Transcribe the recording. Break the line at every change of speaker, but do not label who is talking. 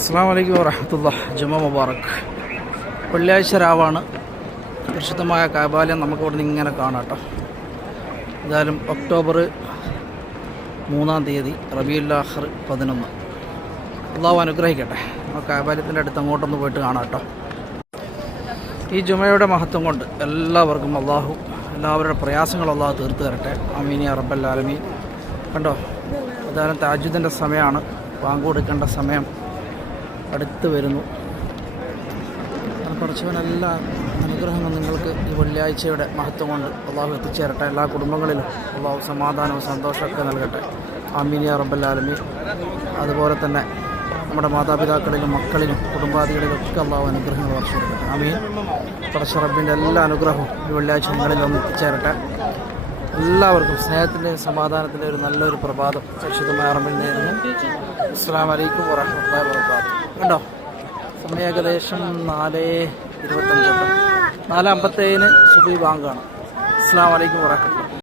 അസ്സാം വലൈക്കും വറഹമത്തുള്ള ജുമ മുബാറക്. വെള്ളിയാഴ്ച രാവാണ്. പരിശുദ്ധമായ കാബാലയം നമുക്ക് ഇവിടെ നിന്ന് ഇങ്ങനെ കാണാം കേട്ടോ എന്തായാലും ഒക്ടോബർ മൂന്നാം തീയതി റബിയുല്ലാഹർ പതിനൊന്ന്. അള്ളാഹു അനുഗ്രഹിക്കട്ടെ. നമുക്ക് കാബാലയത്തിന്റെ അടുത്ത് അങ്ങോട്ടൊന്ന് പോയിട്ട് കാണാം കേട്ടോ ഈ ജുമയുടെ മഹത്വം കൊണ്ട് എല്ലാവർക്കും അള്ളാഹു എല്ലാവരുടെ പ്രയാസങ്ങൾ അള്ളാഹു തീർത്ത് തരട്ടെ. അമീനി അറബല്ലാലമീൻ കണ്ടോ? എന്തായാലും താജുദിന്റെ സമയമാണ്. വാങ്ങ് കൊടുക്കേണ്ട സമയം. അടുത്ത് വരുന്നു. കുറച്ചവൻ അനുഗ്രഹങ്ങൾ നിങ്ങൾക്ക് ഈ വെള്ളിയാഴ്ചയുടെ മഹത്വം കൊണ്ട് അള്ളാഹു എത്തിച്ചേരട്ടെ. എല്ലാ കുടുംബങ്ങളിലും അള്ളാഹു സമാധാനവും സന്തോഷമൊക്കെ നൽകട്ടെ. അമീനിയ റബ്ബല്ലാലമി അതുപോലെ തന്നെ നമ്മുടെ മാതാപിതാക്കളിലും മക്കളിലും കുടുംബാദികളിലും ഒക്കെ അള്ളാഹു അനുഗ്രഹങ്ങൾ വർഷം കൊടുക്കട്ടെ ആമീൻ. പടച്ച റബ്ബിന്റെ എല്ലാ അനുഗ്രഹവും ഈ വെള്ളിയാഴ്ച നിങ്ങളിൽ ഒന്ന് എത്തിച്ചേരട്ടെ. എല്ലാവർക്കും സ്നേഹത്തിന്റെയും സമാധാനത്തിന്റെ ഒരു നല്ലൊരു പ്രഭാതം. സുരക്ഷിതമായ റബ്ബിൽ നേരുന്നു അസ്സാം വലൈക്കും വറഹമത്തുള്ളാഹി വബറകാതുഹു. കണ്ടോ സമയം ഏകദേശം നാല് ഇരുപത്തഞ്ചൊക്കെ നാല് അമ്പത്തേഴിന് സുബി ബാങ്കാണ് അസ്സാം വലൈക്കും വറഹമത്തുള്ള